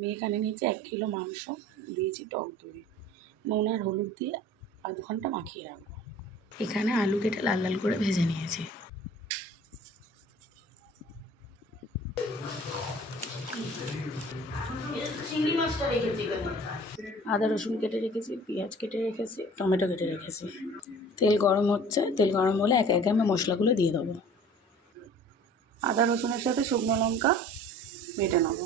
আমি এখানে নিয়েছি এক কিলো মাংস দিয়েছি টক দই। নুন আর হলুদ দিয়ে আধ ঘণ্টা মাখিয়ে রাখব। এখানে আলু কেটে লাল লাল করে ভেজে নিয়েছি। আদা রসুন কেটে রেখেছি পেঁয়াজ কেটে রেখেছি টমেটো কেটে রেখেছি। তেল গরম হচ্ছে তেল গরম হলে একে একে আমি মশলাগুলো দিয়ে দেবো। আদা রসুনের সাথে শুকনো লঙ্কা বেটে নেব।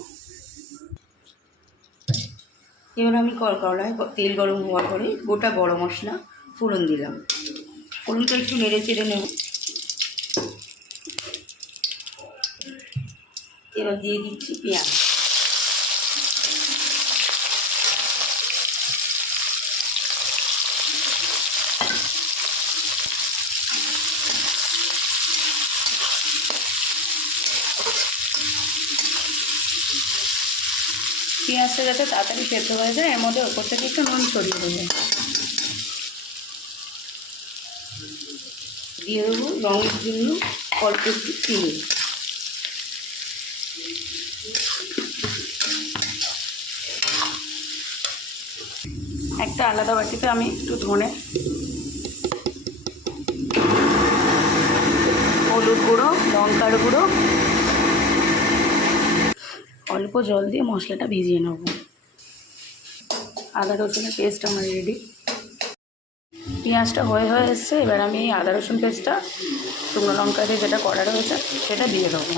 এবার আমি কল কড়ায় তেল গরম হওয়ার পরে গোটা গরম মশলা ফোড়ন দিলাম। ফোড়নটা একটু নেড়ে চেড়ে নেব। এবার দিয়ে দিচ্ছি পেঁয়াজ। পেঁয়াজটা যাতে তাড়াতাড়ি সেদ্ধ হয়ে যায়, এর মধ্যে ওপর থেকে একটু নুন ছড়িয়ে দেবে। দিয়ে দেবো রঙের জন্য অল্প একটু চিনি। একটা আলাদা বাটিতে আমি একটু ধনে, হলুদ গুঁড়ো, লঙ্কার গুঁড়ো অল্প জল দিয়ে মশলাটা ভিজিয়ে নেব। আদা রসুনের পেস্ট আমার রেডি পেঁয়াজটা হয়ে হয়ে এসছে, এবার আমি আদা রসুন পেস্টটা শুকনো লঙ্কা দিয়ে যেটা করা রয়েছে সেটা দিয়ে দেবো।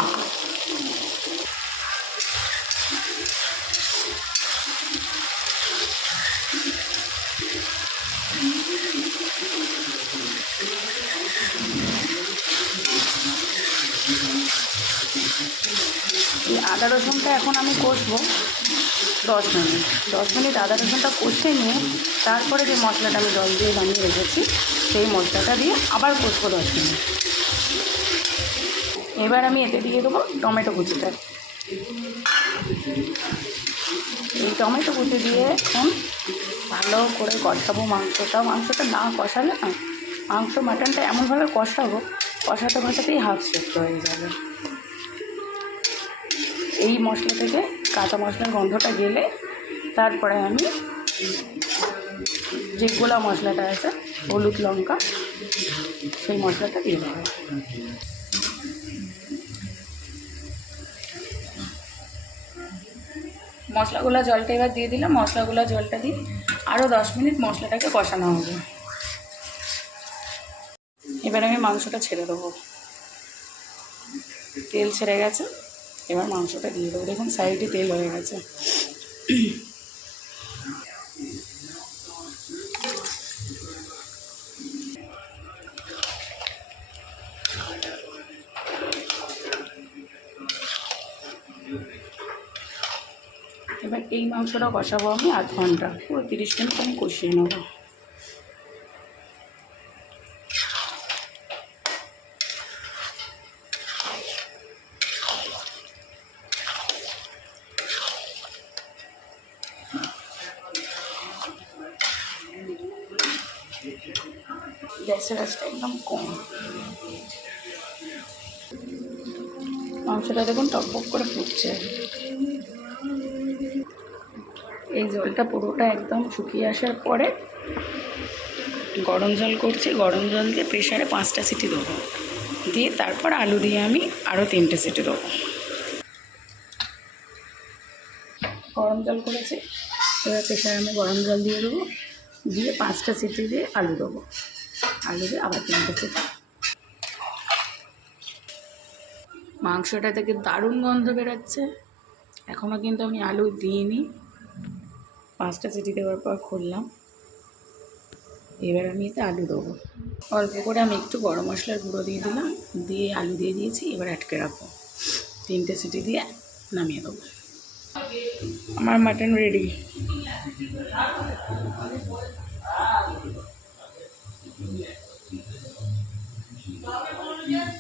এই আদা রসুনটা এখন আমি কষবো দশ মিনিট। দশ মিনিট আদা রসুনটা কষে নিয়ে তারপরে যে মশলাটা আমি জল দিয়ে বানিয়ে রেখেছি, সেই মশলাটা দিয়ে আবার কষবো দশ মিনিট। এবার আমি এতে দিয়ে দেবো টমেটো কুচিটা। এই টমেটো কুচি দিয়ে এখন ভালো করে কষাবো মাংসটা। মাংসটা না কষালে না, মাংস, মাটনটা এমনভাবে কষাবো কষাতে কষাতেই হাফ সেদ্ধ হয়ে যাবে। এই মশলা থেকে কাঁচা মশলার গন্ধটা গেলে তারপরে আমি যে গোলা মশলাটা আছে, হলুদ লঙ্কা, সেই মশলাটা দিয়ে দেবো। মশলাগুলো জলটা এবার দিয়ে দিলাম, মশলাগুলো জলটা দিয়ে আরও দশ মিনিট মশলাটাকে কষানো হবে। এবার আমি মাংসটা ছেড়ে দেবো। তেল ছেড়ে গেছে। এবার মাংসটা দিয়ে দেবো। দেখুন সাইডে তেল হয়ে গেছে। এবার এই মাংসটা কষাবো আমি আধ ঘণ্টা। পুরো তিরিশ মিনিট আমি কষিয়ে নেব। গ্যাসের আঁচটা একদম কম। মাংসটা দেখুন টকবক করে ফুটছে। এই জলটা পুরোটা একদম শুকিয়ে আসার পরে গরম জল করছি, গরম জল দিয়ে প্রেশারে পাঁচটা সিটি দেবো। দিয়ে তারপর আলু দিয়ে আমি আরও তিনটে সিটি দেবো। গরম জল করেছি, এবার প্রেশারে আমি গরম জল দিয়ে দেবো। দিয়ে পাঁচটা সিটি দিয়ে আলু দেবো। আলু দিয়ে আবার সিটি মাংসটা থেকে দারুণ গন্ধ বেরোচ্ছে। এখনও কিন্তু আমি আলু দিইনি। পাঁচটা সিটি দেওয়ার পর খুললাম। এবার আমি এতে আলু দেবো। অল্প করে আমি একটু গরম মশলার গুঁড়ো দিয়ে দিলাম। দিয়ে আলু দিয়ে দিয়েছি, এবার আটকে রাখব। তিনটে সিটি দিয়ে নামিয়ে দেবো। আমার mutton ready Sabi ko na yan,